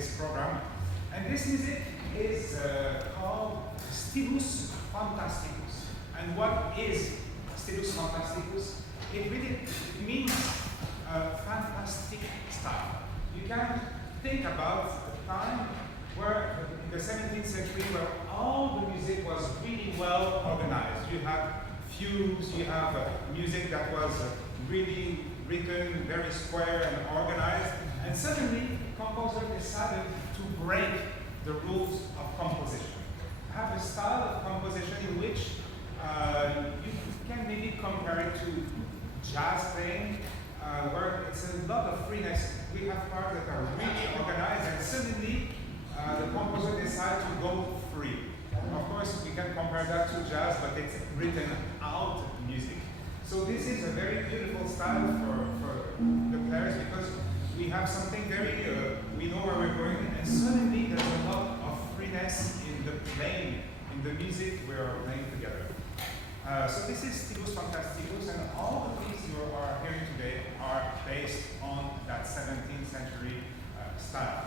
this program. And this music is called Stylus Fantasticus. And what is Stylus Fantasticus? It really means fantastic style. You can think about a time where in the 17th century where all the music was really well organized. You have fugues, you have music that was really written, very square and organized, and suddenly composer decided to break the rules of composition. Have a style of composition in which you can maybe compare it to jazz playing, where it's a lot of freeness. We have parts that are really organized, and suddenly the composer decides to go free. Of course, we can compare that to jazz, but it's written out music. So this is a very beautiful style for the players because we have something very, we know where we're going, and suddenly there's a lot of freeness in the playing, in the music we are playing together. So this is Stylus Fantasticus, and all the things you are hearing today are based on that 17th century style.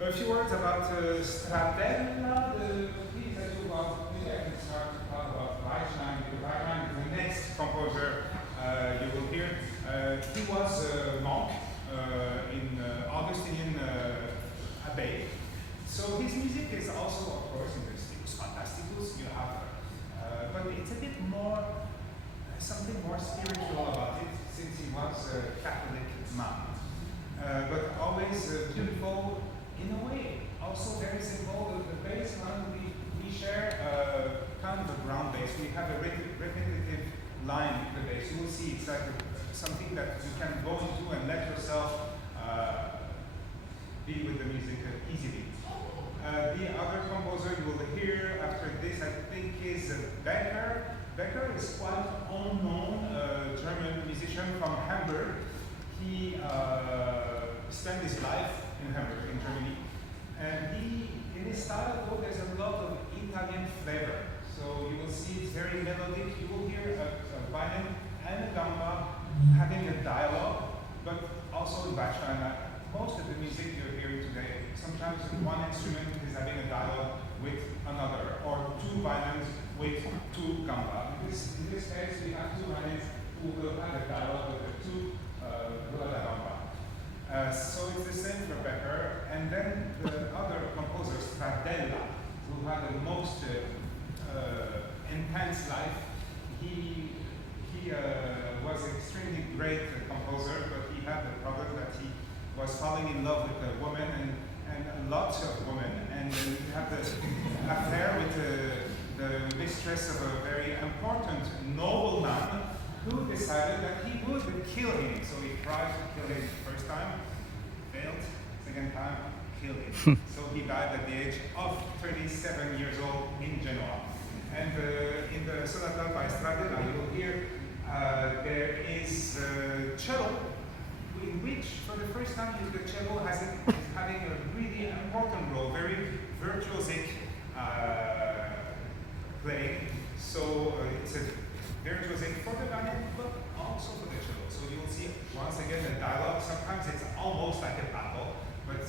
A few words about Stradella, the piece that you want. Maybe I can start to talk about Reichlein, because Reichlein is the next composer you will hear. He was a monk in Augustinian abbey. So his music is also, of course, in the Stylus Fantasticus. You have, but it's a bit more, something more spiritual about it, since he was a Catholic monk. But always beautiful. In a way, also very simple. The bass line, we share kind of a ground bass. We have a repetitive line in the bass. You will see it's like something that you can go into and let yourself be with the music easily. The other composer you will hear after this, I think, is Becker. Becker is quite unknown German musician from Hamburg. He spent his life in Hamburg, in Germany. And in his style, though, there's a lot of Italian flavor. So you will see it's very melodic. You will hear a violin and a gamba having a dialogue, but also in Bachstein, most of the music you're hearing today, sometimes one instrument is having a dialogue with another, or two violins with two gamba. In this case, we have two violins who will have a dialogue with the two gamba. So it's the same for Becker, and then the other composer, Stradella, who had the most intense life. He was an extremely great composer, but he had the problem that he was falling in love with a woman and lots of women, and he had the affair with the mistress of a very important nobleman who decided that he would kill him. So he tried to kill him the first time, failed, second time, killed him. So he died at the age of 37 years old in Genoa. And in the sonata by Stradella, you will hear there is cello, in which for the first time the cello is having a really important role, very virtuosic playing. So it's a virtuosic for the violin, but also for the cello. So you will see once again a dialogue. Sometimes it's almost like a battle, but